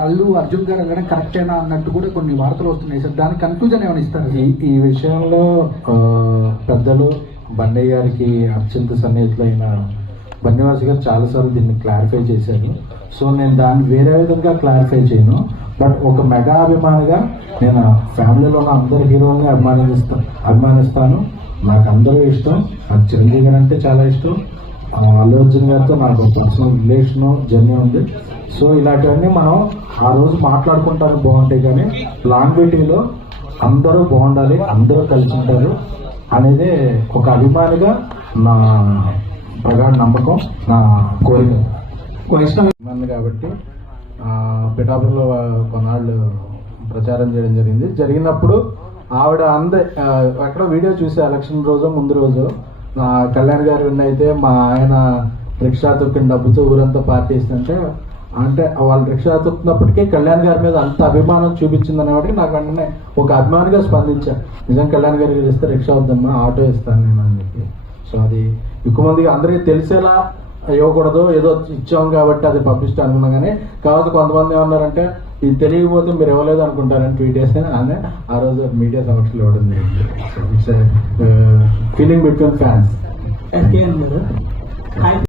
అల్లు అర్జున్ గారు వెళ్ళడం కరెక్టేనా అన్నట్టు కూడా కొన్ని వార్తలు వస్తున్నాయి సార్. దానికి కన్క్లూజన్ ఏమైనా ఇస్తారు? ఈ విషయంలో పెద్దలు బండయ్య గారికి అత్యంత సన్నిహితులైన బన్నివాస్ గారు చాలాసార్లు దీన్ని క్లారిఫై చేశారు. సో నేను దాన్ని వేరే విధంగా క్లారిఫై చేయను. బట్ ఒక మెగా అభిమానిగా నేను ఫ్యామిలీలో ఉన్న అందరు హీరోల్ని అభిమానిస్తాను. నాకు అందరూ ఇష్టం. నాకు చిరంజీవి గారు అంటే చాలా ఇష్టం. అల్లు అర్జున్ గారితో నాకు పర్సనల్ రిలేషన్ జర్నీ ఉంది. సో ఇలాంటివన్నీ మనం ఆ రోజు మాట్లాడుకుంటానికి బాగుంటాయి, కానీ లాంగ్విటీలో అందరూ బాగుండాలి, అందరూ కలిసి ఉంటారు అనేది ఒక అభిమానిగా నా ప్రగాఢ నమ్మకం, నా కోరిక. అభిమాని కాబట్టి పిఠాపురంలో కొన్నాళ్ళు ప్రచారం చేయడం జరిగినప్పుడు ఆవిడ అక్కడ వీడియో చూసే ఎలక్షన్ రోజు ముందు రోజు కళ్యాణ్ గారు విన్నైతే మా ఆయన రిక్షా తొక్కిన డబ్బుతో ఊరంతా పార్టీ ఇస్తుంటే అంటే వాళ్ళు రిక్షా తొక్కినప్పటికీ కళ్యాణ్ గారి మీద అంత అభిమానం చూపించింది వాటికి నాకు వెంటనే ఒక అభిమానిగా స్పందించా. నిజం కళ్యాణ్ గారికి ఇస్తే రిక్షా వద్దమ్మా, ఆటో ఇస్తాను నేను అని చెప్పి. సో అది ఎక్కువ మందికి అందరికీ తెలిసేలా ఇవ్వకూడదు, ఏదో ఇచ్చాం కాబట్టి అది పబ్లిసిటీ అనుకున్నాం. కానీ కాబట్టి కొంతమంది ఏమన్నారంటే ఇది తెలియకపోతే మీరు ఇవ్వలేదు అనుకుంటారని ట్వీట్ చేస్తే అనే ఆ రోజు మీడియా సమక్షంలో ఇవ్వడం జరిగింది. It's feeling between fans.